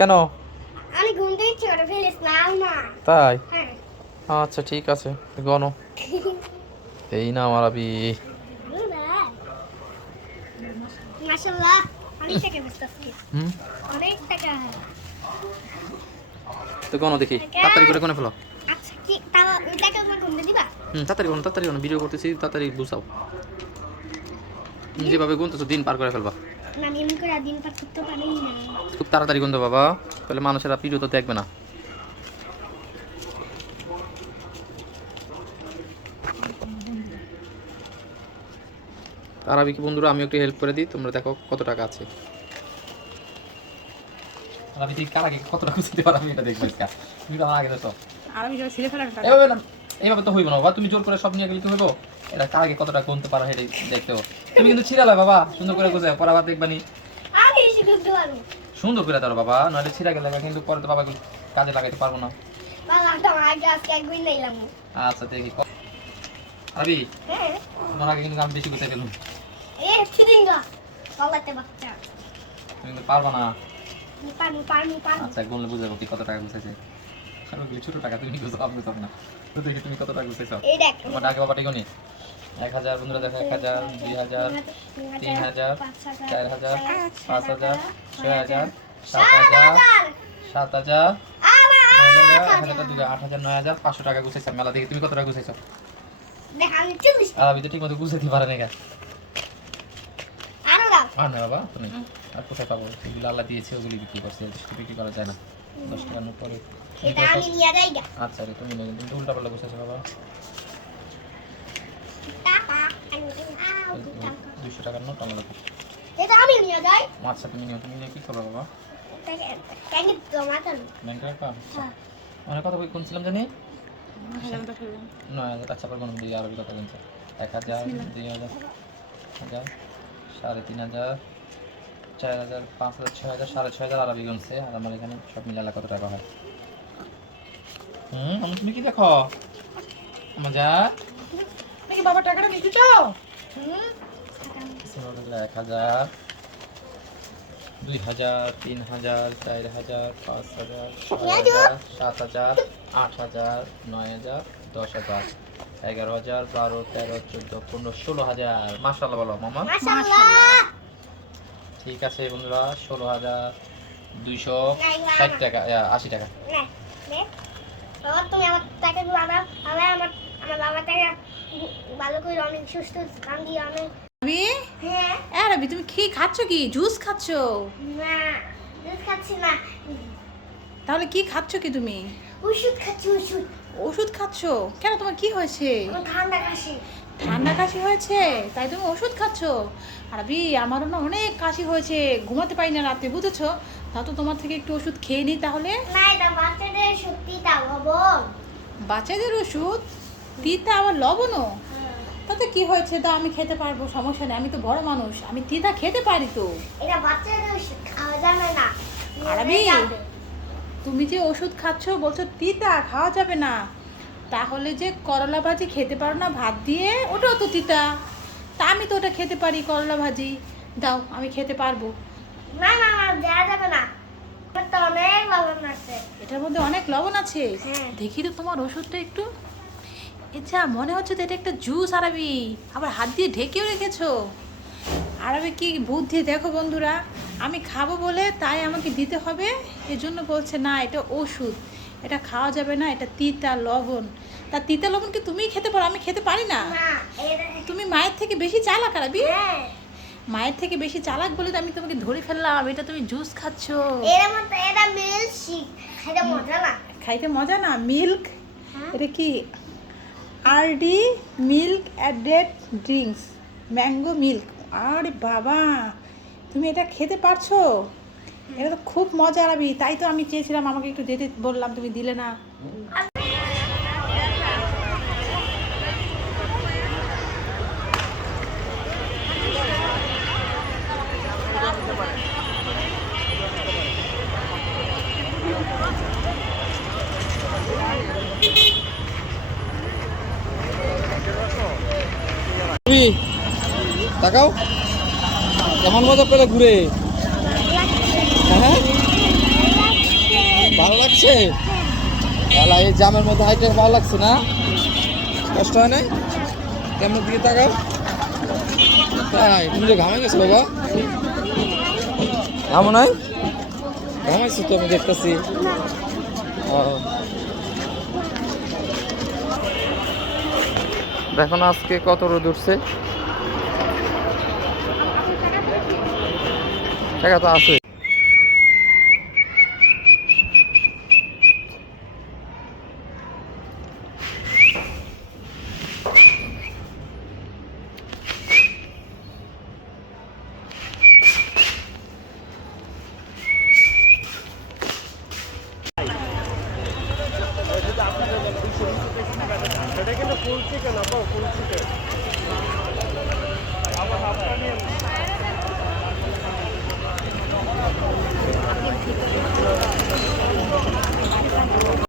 কেন? আমি ঘুমতে ইচ্ছে করে ফেলেছিলাম না। তাই? হ্যাঁ। আচ্ছা ঠিক আছে, গনো। এই না আমার আবি। মাশাআল্লাহ, অনেক টাকা বেচতেছি। হুম, অনেক টাকা। তো গনো দেখি, তাড়াতাড়ি করে কোনে ফেলো। আচ্ছা কি তাও টাকা তোমার ঘুমতে দিবা? তাড়াতাড়ি গনো, ভিডিও করতেছি, তাড়াতাড়ি বুঝাও। তুমি যেভাবে গুনতেছো দিন পার করে ফেলবা। না আমি এমনি করে দিন পার করতে পারি না। খুব তাড়াতাড়ি গুনতে বাবা, তাহলে মানুষেরা ভিডিও তো দেখবে না। আর আমি কি বন্ধুরা, আমি একটু হেল্প করে দিই, তোমরা দেখো কত টাকা আছে। আর আমি ঠিক কার আগে কত টাকা দিতে পারো, আমি এটা দেখবো। তুমি তো আমার আগে দেখো। আর আমি যারা ছিঁড়ে ফেলার টাকা। এইভাবে না, এইভাবে তো হইব না বাবা, তুমি জোর করে সব নিয়ে গেলে কি হইব? এটা কার আগে কত টাকা গুনতে পারো সেটাই দেখতে হবে। তুমি কিন্তু ছিড়ালে বাবা, সুন্দর করে গুছায় পরে আবার দেখবানি। আমি এসে করতে পারবো। সুন্দর করে দাও বাবা, নাহলে ছিড়া গেলে কিন্তু পরে তো বাবা কাজে লাগাইতে পারবো না। বাবা তো আগে আজকে এক গুণ নিলাম। আচ্ছা দেখি। আবি হ্যাঁ। তোমার আগে কিন্তু আমি বেশি গুছাই ফেলুন। এ ছিদিন গা। বলতে বাচ্চা। তুমি কিন্তু পারবা না। পারমু। আচ্ছা গুনলে বুঝাবো কি কত টাকা গুছাইছে। কারণ ওগুলি ছোট টাকা, তুমি গুছাও, আমি গুছাবো না। তো দেখি তুমি কত টাকা গুছাইছো। এই দেখ। তোমার আগে বাবা টিকনি 1000, বন্ধুরা দেখো 1000, 2000, 3000, 4000, 5000, 6000, 7000, 7000, 8000, 9000, 500 টাকা গুছাইছো মেলা। দেখি তুমি কত টাকা গুছাইছো। দেখ আমি 40 আর আমি তো ঠিক মতো গুছাইতে পারে না। আরো দাও। আর না বাবা তুমি আর কোথায় পাবো, এগুলো আল্লাহ দিয়েছে, ওগুলি বিক্রি করছে, বিক্রি করা যায় না। 10 টাকার নোট পরে। এটা আমি নিয়ে যাই গা। আচ্ছা রে, তুমি নিয়ে কিন্তু উল্টা পাল্টা গুছাইছো বাবা। টাকা 200 টাকার নোট আমার কাছে। এটা আমি নিয়ে যাই। আচ্ছা তুমি নিয়ে কি করবে বাবা? কেন তোমার তো ব্যাংকে রাখবা? হ্যাঁ। অনেক কথা কোন ছিলাম জানি। 1000 টাকা ফেলবেন। 9000 টাকা পর কোন দিয়ে আরবি কথা বলছে। 1000, 2000, 1000, 3500, 4000, 5000, 6000, 6500 আরবি গুনছে। আর আমার এখানে সব মিলালে কত টাকা হয়? আমি তুমি কি দেখো আমার যা নাকি বাবা টাকাটা নিতে চাও? হুম 1000, 2000, 3000, 4000, 5000, 6000, 7000, 8000, 9000, 10000, 11000, 12, 13, 14, 15, 16000। মাশাআল্লাহ বলো মামা। মাশাআল্লাহ। ঠিক আছে বন্ধুরা, 16260 টাকা, 80 টাকা। নে নে বাবা তুমি আমার টাকা দিও। আমার বাবা টাকা ভালো করে অনেক সুস্থ কাম দিয়ে অনেক। রবি, হ্যাঁ এ রবি তুমি কি খাচ্ছ? কি জুস খাচ্ছ? না দুধ খাচ্ছি না, তাহলে কি খাচ্ছ কি তুমি? ওষুধ খাচ্ছি ওষুধ। ওষুধ খাচ্ছ? কেন, তোমার কি হয়েছে? আমার ঠান্ডা কাশি। ঠান্ডা কাশি হয়েছে তাই তুমি ওষুধ খাচ্ছ? রবি আমারও না অনেক কাশি হয়েছে, ঘুমাতে পারি না রাতে, বুঝেছো? তাও তো তোমার থেকে একটু ওষুধ খেয়ে নিই তাহলে। না এটা বাচ্চাদের সত্যি তা লবণ। বাচ্চাদের ওষুধ তিতা আবার লবণও? তাতে কি হয়েছে, তা আমি খেতে পারবো, সমস্যা নেই, আমি তো বড় মানুষ, আমি তিতা খেতে পারি তো। এটা বাচ্চাদের ওষুধ খাওয়া যাবে না। আরবি, তুমি যে ওষুধ খাচ্ছ বলছো তিতা খাওয়া যাবে না, তাহলে যে করলা ভাজি খেতে পারো না ভাত দিয়ে, ওটাও তো তিতা। তা আমি তো ওটা খেতে পারি, করলা ভাজি দাও আমি খেতে পারবো। না না না দেওয়া যাবে না, আমার তো অনেক লবণ আছে। এটার মধ্যে অনেক লবণ আছে? হ্যাঁ। দেখি তো তোমার ওষুধটা একটু। আচ্ছা মনে হচ্ছে তো এটা একটা জুস। আরবি আবার হাত দিয়ে ঢেকেও রেখেছো। আরবি কি বুদ্ধি দেখো বন্ধুরা, আমি খাবো বলে তাই আমাকে দিতে হবে, এজন্য বলছে না এটা ওষুধ, এটা খাওয়া যাবে না, এটা তিতা লবণ। তা তিতা লবণ কি তুমি খেতে পারো? আমি খেতে পারি না। না এটা তুমি মায়ের থেকে বেশি চালাক আরবি। হ্যাঁ মায়ের থেকে বেশি চালাক বলে তো আমি তোমাকে ধরে ফেললাম, এটা তুমি জুস খাচ্ছো। এর মধ্যে এটা মিল্কশেক খেতে মজা না। খাইতে মজা না? মিল্ক, হ্যাঁ? এটা কি RD milk added drinks, mango milk. আরে বাবা তুমি এটা খেতে পারছো? এটা তো খুব মজা আরবি, তাই তো আমি চেয়েছিলাম, আমাকে একটু দিতে বললাম, তুমি দিলে না। তাকাও কেমন মজা পেলে ঘুরে। হ্যাঁ ভালো লাগছে? আলা এই জামের মধ্যে হাইটে ভালো লাগছে না? কষ্ট হয় না? কেমন দিকে তাকাও? তাই তুমি যে ঘামে গেছো বাবা? এমন নয়? ঘামাইছো তো আমি দেখতেছি। দেখো না আজকে কত রোদ উঠছে। টাকা তো আছে।